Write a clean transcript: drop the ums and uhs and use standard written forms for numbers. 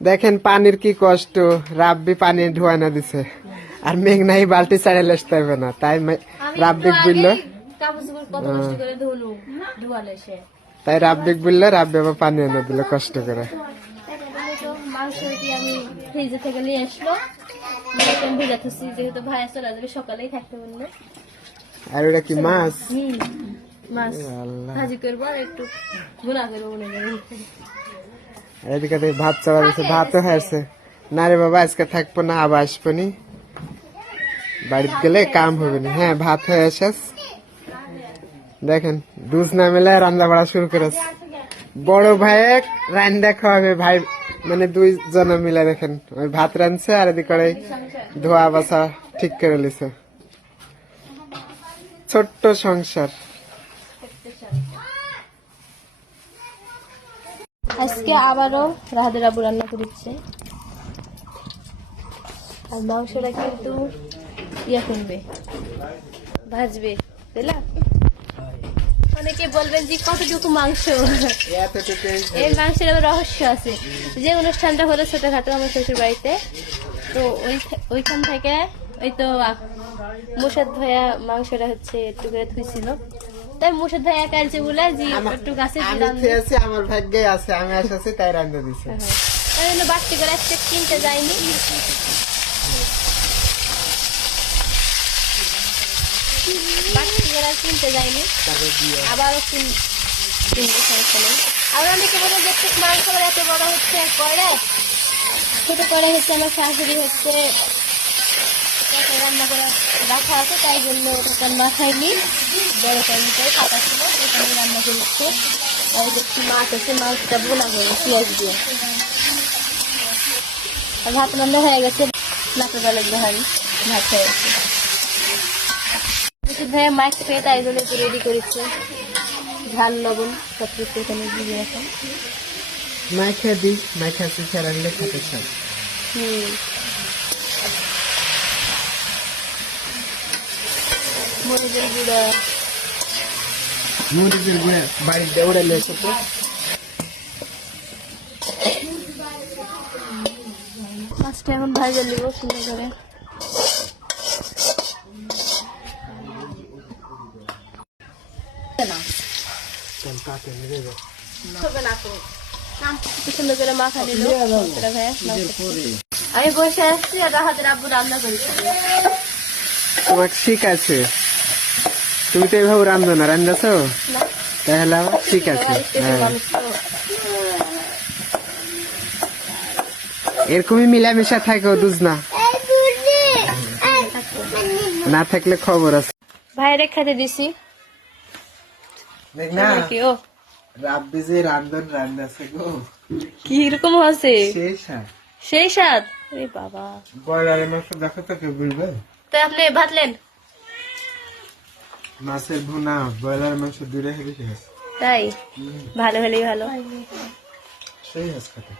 দেখেন পানির কি কষ্ট, রাব্বি পানি ধোয়া না দিছে আর মেঘনাই বালতি ছাড়ালে আসতে হবে না, তাই রাব্বিক বললো, তাই রাব্বিক বললো, রাব্বি আবার পানি এনে দিল কষ্ট করে। মাংস আমি ফ্রিজে থেকে নিয়ে আসলো, ভিজা থুসি, যেহেতু ভাই চলে যাবে সকালেই থাকতে বললে। আর ওটা কি মাছ? মাছ ভাজি করবো আর একটু গুনা করবো মনে করি। এদিকে ভাত চাওয়া গেছে, ভাতও হয়েছে না রে বাবা, আজকে থাকবো না, আবার আসবো নি, বাড়িতে গেলে কাম হবে না। হ্যাঁ ভাত হয়ে শেষ। দেখেন দুধ না মেলে রান্না বাড়া শুরু করেছে, বড় ভাই রান্না খাওয়াবে ভাই, মানে 2 জন মিলে। দেখেন ওই ভাত রাঁধছে আর এদিকে ধোয়া বাসা ঠিক করে লিছে, ছোট্ট সংসার। আজকে আবারও রাহাদের আবু রান্না করেছে, আর মাংসটা কিন্তু ইয়ে করবে, ভাজবে, বুঝলা? অনেকে বলবেন যে কতটুকু মাংস, এই মাংসের আবার রহস্য আছে। যে অনুষ্ঠানটা হলো ছোটখাটো আমার শ্বশুর বাড়িতে, তো ওইখান থেকে ওই তো মুর্শাদ ভাইয়া মাংসটা হচ্ছে একটু করে ধুইছিল, তাই মুর্শাদ ভাই একা আছে বলে যে একটু গাছে আমার ভাগ্যে আছে, আমি আসছি তাই রান্না দিছি, তাই জন্য বাড়তি করে একটা কিনতে যায়নি, কিনতে যায়নি, আবারও কিনতে সমস্যা নেই। আর অনেকে বলে যে মাংস এত বড় হচ্ছে করে, ছোট করে হচ্ছে আমার শাশুড়ি হচ্ছে রান্না করে রাখা আছে, তাই জন্য ওটা মাথায় নি বড় করে খাতা ছিল ওখানে রান্না করছে। আর একটু মাছ আছে, মাছটা বোনা করে পেঁয়াজ দিয়ে, আর ভাত রান্না হয়ে গেছে, নাচা জলের দোহান ভাত হয়ে গেছে। ভাইয়া মাছ খেয়ে তাই জন্য রেডি করেছে, ঝাল লবণ সব কিছু এখানে দিয়ে রাখেন। মাইখা দিই, মাইখা শিখে রাখলে খেতে চাই। মরিচের গুঁড়া, মরিচের গুঁড়া বাড়িতে উড়ালে সাথে মাছটা এখন ভাজা নিব সুন্দর করে। সুন্দর করে মাখা নিল ভাইয়া। আমি বসে আসছি আর রাহাতের আব্বু রান্না করেছি। তোমাকে ঠিক আছে, তুমি তো এইভাবে রান্ধো না, রান্নাছো তাহলে ঠিক আছে। এরকমই মিলামিশা থাকো দুজনা, না থাকলে খবর আছে। ভাইরে খেতে দিছি, দেখ না ও রাব্বি যে রান্ধন রান্নাছে গো, কি রকম হচ্ছে সেই স্বাদ, সেই স্বাদ। আরে বাবা, ব্রয়লারের মাংস দেখো তো কেউ বুঝবে। তো আপনি ভাতলেন মাছের ভুনা, ব্রয়লার মাংস দুইটা হেঁটে তাই, ভালো হলেই ভালো। সেই হাস খাতে।